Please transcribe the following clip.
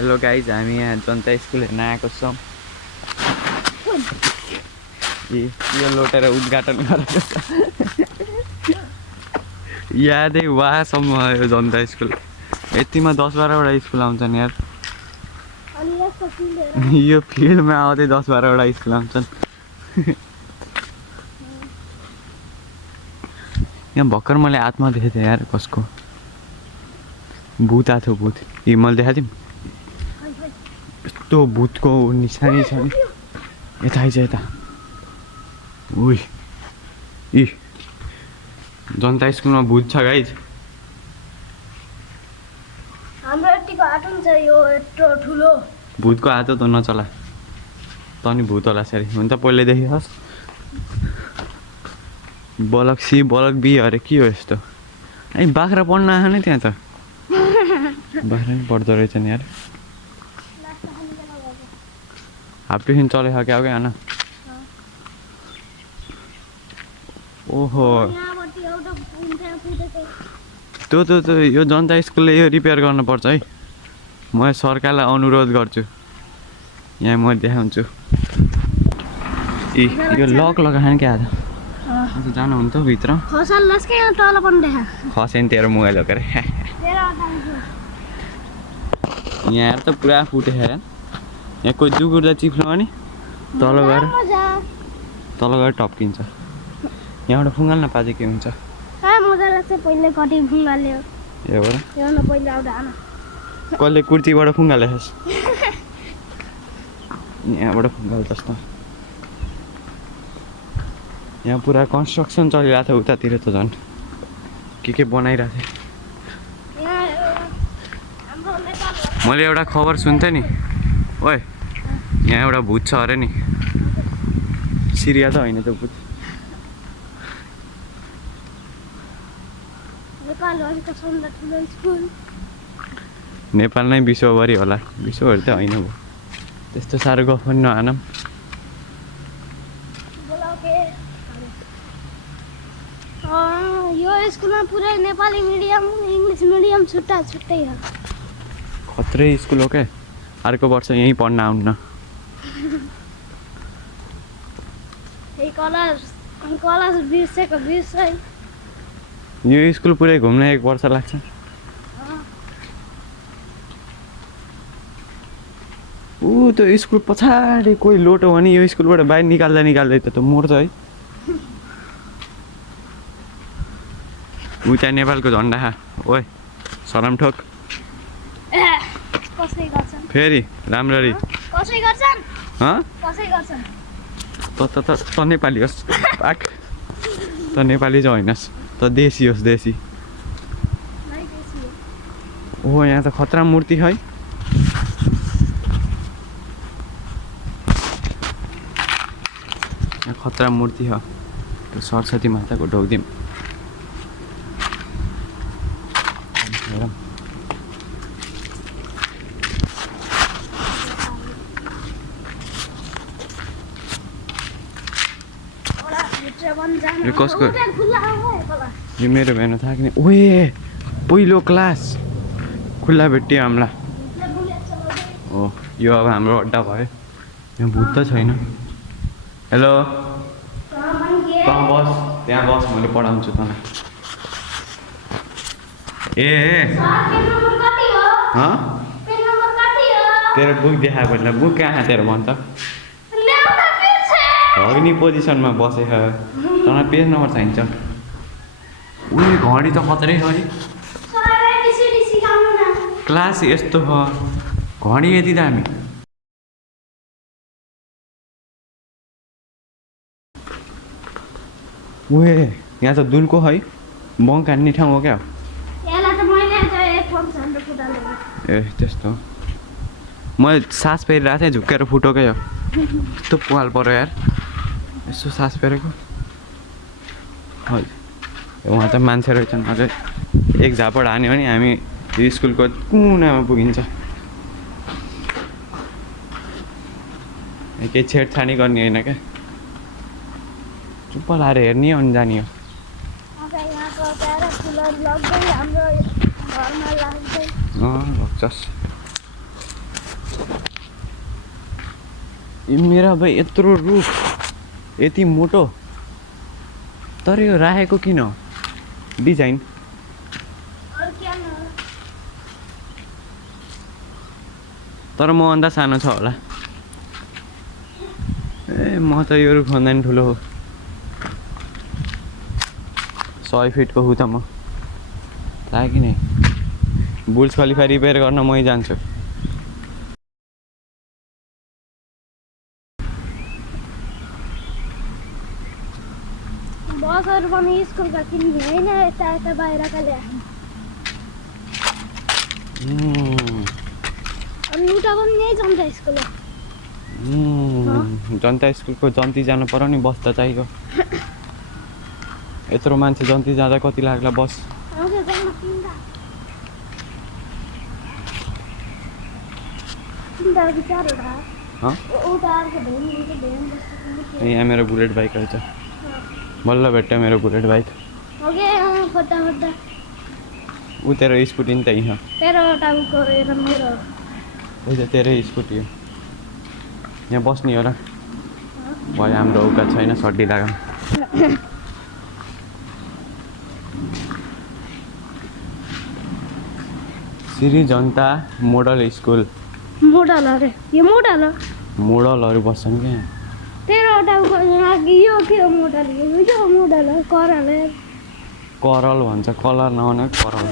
Hello guys, हामी यहाँ जनता school हेर्न आएको छौँ। यो लोटेर उद्घाटन गरेको छ। यादै वासम्म यो जनता स्कुल। यतिमा 10-12वटा स्कुल आउँछन् यार। यो फिल्डमा आउँदै 10-12वटा स्कुल आउँछन्। यहाँ भर्खर मैले हातमा देखेको थिएँ यार, कसको भूत आएको थियो। भूत यी मैले देखाएको थिएँ। यस्तो भूतको निशानी छ नि। यता आइज यता। उही इ जनता स्कुलमा भूत छ गाइज। हाम्रो यतिको हात हुन्छ यो यत्रो ठुलो भूतको हात त नचला। त नि भूत होला सरी। हुन्छ पहिल्यैदेखि हस्। बलक सी बलक बी अरे के हो यस्तो? ए बाख्रा पढ्न आएन नि त्यहाँ त। बाख्रा नि पढ्दो रहेछ नि यार। हाफ टिफिन चलेको क्या हो क्या होइन? ओहो त्यो यो जनता स्कुलले यो रिपेयर गर्नुपर्छ है। म सरकारलाई अनुरोध गर्छु। यहाँ म देखाउँछु। यो लक लगाएन क्या आज? जानु हुन्छ भित्र? खसेन तेरो मोबाइल हो के अरे। यहाँ त पुरा फुटेछ यार। यहाँ कोही जुगुर्दा चिप्लो अनि तल गएर टप्किन्छ। यहाँबाट फुङ्गाल्न पाजे के हुन्छ? कसले कुर्तीबाट फुङ्गालेछस्? यहाँबाट फुङ्गाल्छस् त। यहाँ पुरा कन्स्ट्रक्सन चलिरहेको थियो उतातिर त झन् के बनाइरहेको थियो। मैले एउटा खबर सुन्थेँ नि। ओए यहाँ एउटा भूत छ अरे नि। सिरिया त होइन त्यो भूत। नेपाल नै विश्वभरि होला। विश्वभरि त होइन भयो। त्यस्तो साह्रो गफ पनि नआनौँ। यो स्कुलमा पुरै नेपाली मिडियम इङ्ग्लिस मिडियम छुट्टा छुट्टै हो। खत्रै स्कुल हो क्या। अर्को वर्ष यहीँ पढ्न आउनु न। कलर बिर्सेको बिर्सै। यो स्कुल पुरै घुम्न 1 वर्ष लाग्छ। त्यो स्कुल पछाडि कोही लोटो भने यो स्कुलबाट बाहिर निकाल्दै त मर्छ है। त्यहाँ नेपालको झन्डा खा। ओए सरम ठोक फेरि राम्ररी। त नेपाली होस् पाक। त नेपाली चाहिँ होइनस् त देशी होस्। देशी ओहो यहाँ त खतरा मूर्ति है। यहाँ खतरा मूर्ति हो। त्यो सरस्वती माताको ढोग्दिम। यो कसको? यो मेरो भेट्न थाक्ने। ओए पहिलो क्लास खुल्ला भेट्यो हामीलाई। हो यो अब हाम्रो अड्डा भयो। यहाँ भूत त छैन। हेलो तँ बस त्यहाँ बस, मैले पढाउँछु तँलाई। तेरो बुक देखा पहिला। बुक कहाँ तेरो भन्छ? अग्नि पोजिसनमा बसेको। तँलाई पेज नम्बर चाहिन्छ? उयो घडी त खतरै छ है। क्लास यस्तो हो। घडी यति दामी। उयो यहाँ त दुलको है बङ्क हान्ने ठाउँ हो क्या? ए त्यस्तो। मैले सास फेरिरहेको थिएँ झुक्केर फुटोकै हो। यस्तो पाल पऱ्यो यार। यसो सास फेरेको। हजुर उहाँ त मान्छे रहेछन्। अझै एक झापड हान्यो भने हामी यो स्कुलको कुनामा पुगिन्छ। केही छेडछाडी गर्ने होइन क्या। चुप्प लाएर हेर्ने अनि जाने हो। लग्छस्। मेरा भाइ यत्रो रुख यति मोटो तर यो राखेको किन डिजाइन और क्या ना तर म भन्दा सानो छ होला ए म त यो रुखभन्दा नि ठुलो हो 100 फिटको हुँ त म थाहा कि नै बुर्ज खलिफा रिपेयर गर्न मै जान्छु बसहरू पनि स्कुलका किन्ने होइन यता यता बाहिरका ल्याए अनि उता पनि यही जनता स्कुल हो जनता स्कुलको जन्ती जानु पर्यो नि बस त चाहियो यत्रो मान्छे जन्ती जाँदा कति लाग्ला बस आउँछ जानु तिनवटा कि चारवटा उता अर्को भेन जस्तो यहाँ मेरो बुलेट बाइक रहेछ बल्ल भेट्यो मेरो बुलेट बाइक ओके खोज्दा खोज्दा ऊ तेरो स्कुटी नि त यहाँ तेह्रवटा उको हेर मेरो त्यही त तेरै स्कुटी हो यहाँ बस्ने हो र भयो हाम्रो औकात छैन सड्डी लगाम श्री जनता मोडल स्कुल मोडल अरे यो मोडल हो मोडलहरू बस्छन् क्या यहाँ तेह्रवटा उको यो के हो मोडल यो मोडल हो करल करल भन्छ कलर नहुने करल